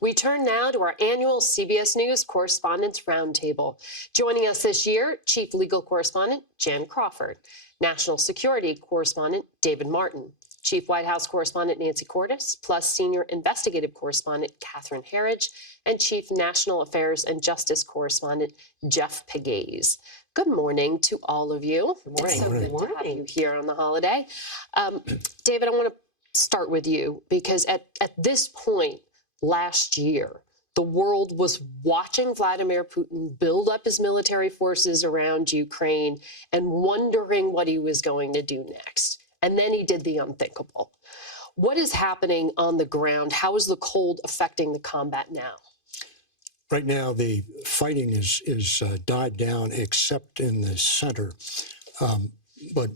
We turn now to our annual CBS News Correspondents Roundtable. Joining us this year, Chief Legal Correspondent Jan Crawford, National Security Correspondent David Martin, Chief White House Correspondent Nancy Cordes, plus Senior Investigative Correspondent Catherine Herridge, and Chief National Affairs and Justice Correspondent Jeff Pegues. Good morning to all of you. Good morning. It's so good to have you here on the holiday. David, I want to start with you because at this point last year, the world was watching Vladimir Putin build up his military forces around Ukraine and wondering what he was going to do next. And then he did the unthinkable. What is happening on the ground? How is the cold affecting the combat now? Right now, the fighting is died down, except in the center. But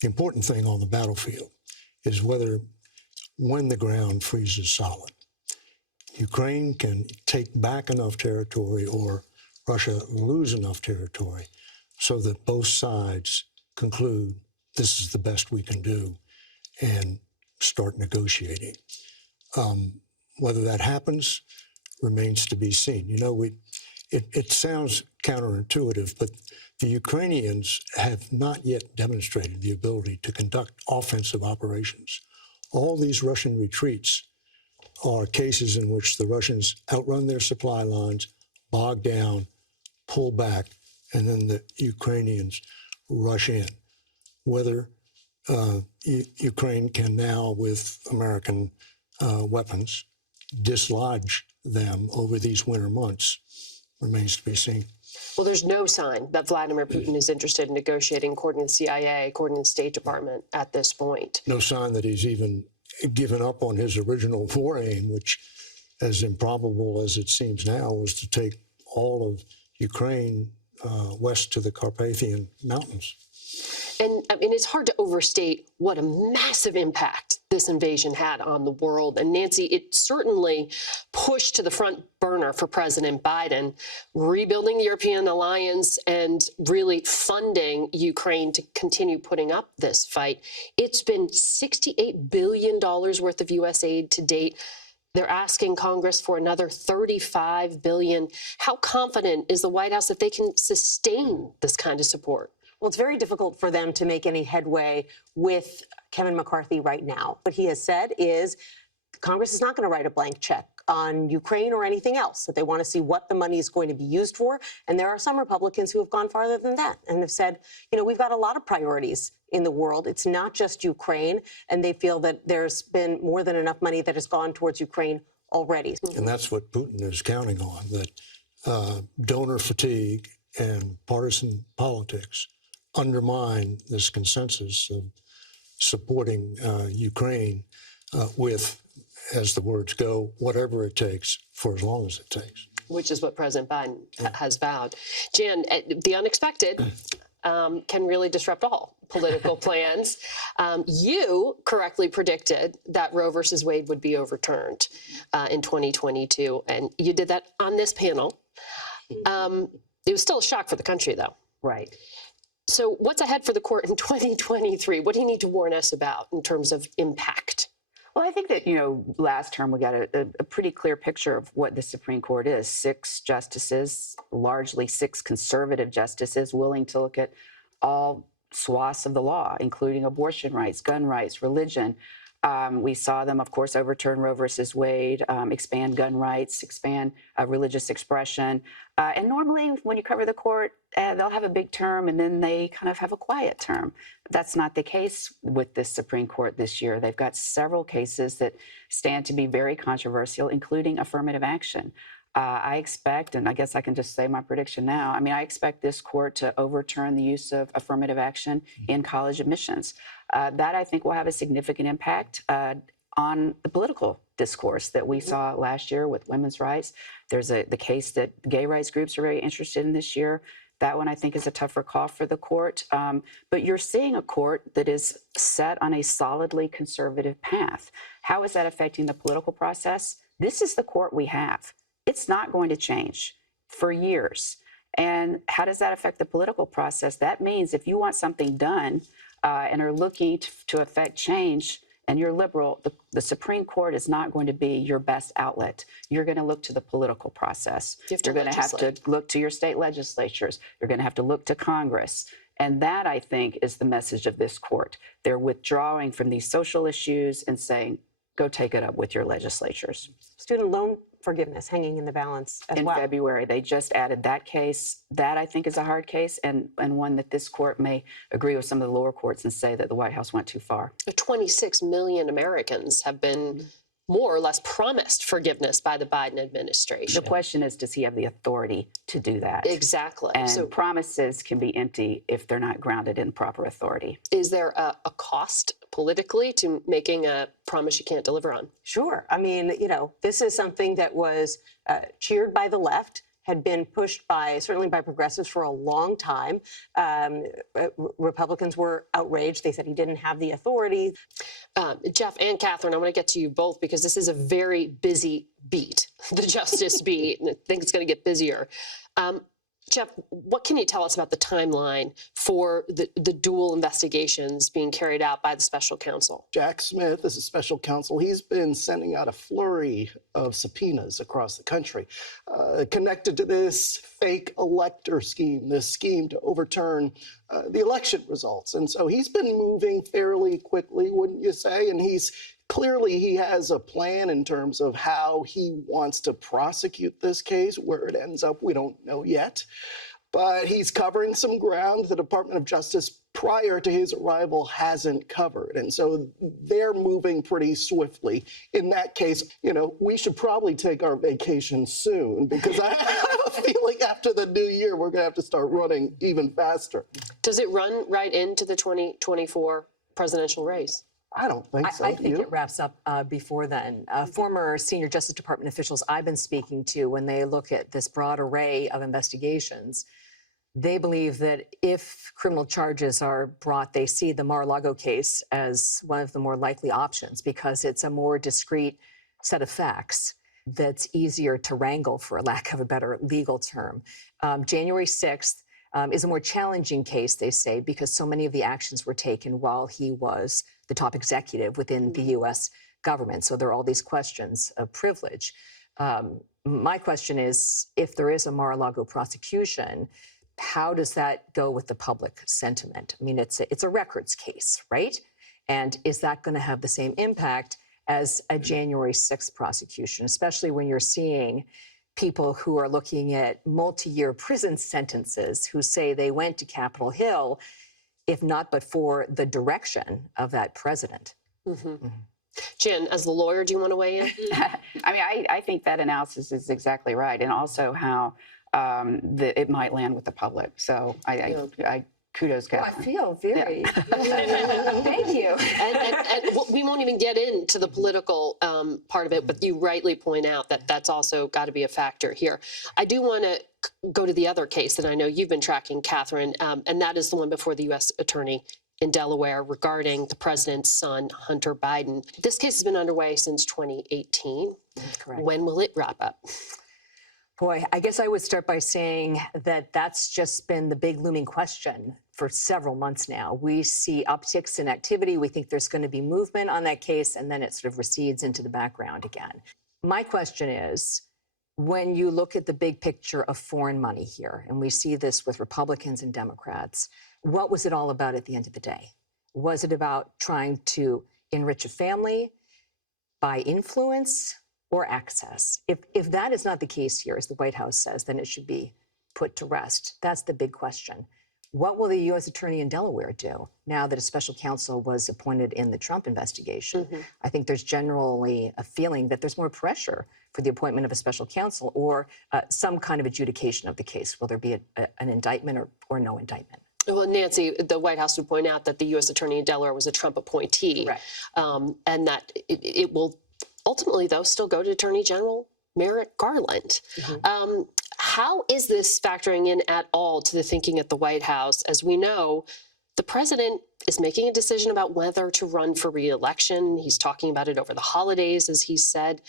the important thing on the battlefield is when the ground freezes solid. Ukraine can take back enough territory or Russia lose enough territory so that both sides conclude this is the best we can do and start negotiating. Whether that happens remains to be seen. You know, it sounds counterintuitive, but the Ukrainians have not yet demonstrated the ability to conduct offensive operations. All these Russian retreats are cases in which the Russians outrun their supply lines, bog down, pull back, and then the Ukrainians rush in. Whether Ukraine can now, with American weapons, dislodge them over these winter months remains to be seen. Well, there's no sign that Vladimir Putin is interested in negotiating, according to the CIA, according to the State Department, at this point. No sign that he's even given up on his original war aim, which, as improbable as it seems now, was to take all of Ukraine west to the Carpathian Mountains. And I mean, it's hard to overstate what a massive impact this invasion had on the world. And Nancy, it certainly pushed to the front burner for President Biden, rebuilding the European alliance and really funding Ukraine to continue putting up this fight. It's been $68 billion worth of U.S. aid to date. They're asking Congress for another $35 billion. How confident is the White House that they can sustain this kind of support? Well, it's very difficult for them to make any headway with Kevin McCarthy right now. What he has said is Congress is not going to write a blank check on Ukraine or anything else, that they want to see what the money is going to be used for. And there are some Republicans who have gone farther than that and have said, you know, we've got a lot of priorities in the world. It's not just Ukraine. And they feel that there's been more than enough money that has gone towards Ukraine already. And that's what Putin is counting on, that donor fatigue and partisan politics undermine this consensus of supporting Ukraine with, as the words go, whatever it takes for as long as it takes. Which is what President Biden has vowed. Jan, the unexpected can really disrupt all political plans. You correctly predicted that Roe versus Wade would be overturned in 2022, and you did that on this panel. It was still a shock for the country, though. Right. So what's ahead for the court in 2023? What do you need to warn us about in terms of impact? Well, I think that, you know, last term we got a pretty clear picture of what the Supreme Court is. 6 justices, largely 6 conservative justices, willing to look at all swaths of the law, including abortion rights, gun rights, religion. We saw them, of course, overturn Roe versus Wade, expand gun rights, expand religious expression. And normally when you cover the court, they'll have a big term and then they kind of have a quiet term. That's not the case with this Supreme Court this year. They've got several cases that stand to be very controversial, including affirmative action. I expect, and I guess I can just say my prediction now, I mean, I expect this court to overturn the use of affirmative action in college admissions. That, I think, will have a significant impact on the political discourse that we saw last year with women's rights. There's the case that gay rights groups are very interested in this year. That one, I think, is a tougher call for the court. But you're seeing a court that is set on a solidly conservative path. How is that affecting the political process? This is the court we have. It's not going to change for years. And how does that affect the political process? That means if you want something done and are looking to affect change, and you're liberal, the Supreme Court is not going to be your best outlet. You're going to look to the political process. You're going to have to look to your state legislatures. You're going to have to look to Congress. And that, I think, is the message of this court. They're withdrawing from these social issues and saying, go take it up with your legislatures. Student loan forgiveness hanging in the balance as well. In February, they just added that case. That, I think, is a hard case and one that this court may agree with some of the lower courts and say that the White House went too far. 26 million Americans have been more or less promised forgiveness by the Biden administration. The question is, does he have the authority to do that? Exactly. And so promises can be empty if they're not grounded in proper authority. Is there a cost politically to making a promise you can't deliver on? Sure. I mean, this is something that was cheered by the left, had been pushed certainly by progressives for a long time. Republicans were outraged. They said he didn't have the authority. Jeff and Catherine, I want to get to you both because this is a very busy beat, the justice beat, and I think it's going to get busier. Jeff, what can you tell us about the timeline for the dual investigations being carried out by the special counsel? Jack Smith is a special counsel. He's been sending out a flurry of subpoenas across the country connected to this fake elector scheme, this scheme to overturn the election results. And so he's been moving fairly quickly, wouldn't you say? And clearly he has a plan in terms of how he wants to prosecute this case. Where it ends up, we don't know yet. But he's covering some ground the Department of Justice prior to his arrival hasn't covered. And so they're moving pretty swiftly. In that case, we should probably take our vacation soon because I have a feeling after the new year, we're going to have to start running even faster. Does it run right into the 2024 presidential race? I don't think so. I think it wraps up before then. Former senior Justice Department officials I've been speaking to, when they look at this broad array of investigations, they believe that if criminal charges are brought, they see the Mar-a-Lago case as one of the more likely options because it's a more discrete set of facts that's easier to wrangle, for a lack of a better legal term. January 6th is a more challenging case, they say, because so many of the actions were taken while he was the top executive within the U.S. government. So there are all these questions of privilege. My question is, if there is a Mar-a-Lago prosecution, how does that go with the public sentiment? I mean, it's a records case, right? And is that going to have the same impact as a January 6th prosecution, especially when you're seeing people who are looking at multi-year prison sentences who say they went to Capitol Hill, if not but for the direction of that president? Jan, as the lawyer, do you want to weigh in? I think that analysis is exactly right, and also how it might land with the public. So I kudos, Catherine. I feel very. Thank you. And we won't even get into the political part of it, but you rightly point out that that's also got to be a factor here. I do want to go to the other case that I know you've been tracking, Catherine, and that is the one before the U.S. Attorney in Delaware regarding the president's son, Hunter Biden. This case has been underway since 2018. That's correct. When will it wrap up? Boy, I guess I would start by saying that that's just been the big looming question for several months now. We see upticks in activity. We think there's going to be movement on that case, and then it sort of recedes into the background again. My question is, when you look at the big picture of foreign money here, and we see this with Republicans and Democrats, what was it all about at the end of the day? Was it about trying to enrich a family by influence or access? If that is not the case here, as the White House says, then it should be put to rest. That's the big question. What will the U.S. Attorney in Delaware do now that a special counsel was appointed in the Trump investigation? I think there's generally a feeling that there's more pressure for the appointment of a special counsel or some kind of adjudication of the case. Will there be an indictment or no indictment? Well, Nancy, the White House would point out that the U.S. Attorney in Delaware was a Trump appointee, and that it will ultimately, though, still go to Attorney General Merrick Garland. How is this factoring in at all to the thinking at the White House? As we know, the president is making a decision about whether to run for re-election. He's talking about it over the holidays, as he said.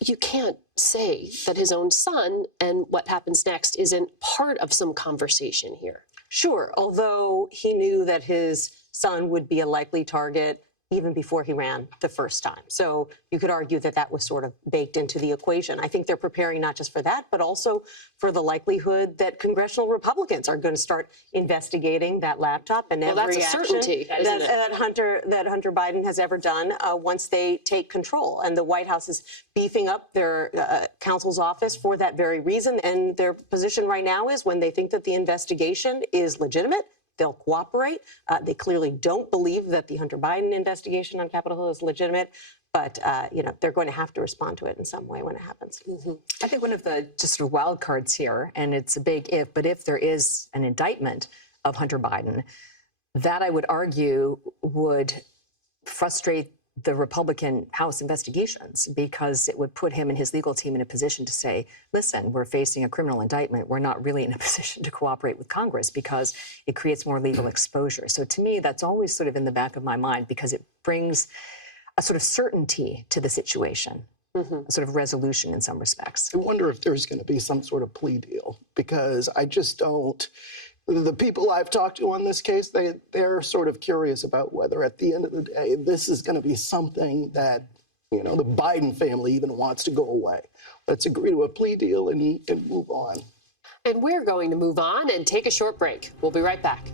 You can't say that his own son and what happens next isn't part of some conversation here. Sure, although he knew that his son would be a likely target, even before he ran the first time. So you could argue that that was sort of baked into the equation. I think they're preparing not just for that, but also for the likelihood that congressional Republicans are going to start investigating that laptop and Well, every that's a action certainty, isn't it? that Hunter Biden has ever done once they take control. And the White House is beefing up their counsel's office for that very reason. And their position right now is when they think that the investigation is legitimate, they'll cooperate. They clearly don't believe that the Hunter Biden investigation on Capitol Hill is legitimate, but they're going to have to respond to it in some way when it happens. I think one of the just sort of wild cards here, and it's a big if, but if there is an indictment of Hunter Biden, that I would argue would frustrate the Republican House investigations, because it would put him and his legal team in a position to say, listen, we're facing a criminal indictment. We're not really in a position to cooperate with Congress because it creates more legal exposure. So to me, that's always sort of in the back of my mind, because it brings a sort of certainty to the situation, a sort of resolution in some respects. I wonder if there's going to be some sort of plea deal, because I just don't. The people I've talked to on this case, they're sort of curious about whether at the end of the day, this is going to be something that, the Biden family even wants to go away. Let's agree to a plea deal and move on. And we're going to move on and take a short break. We'll be right back.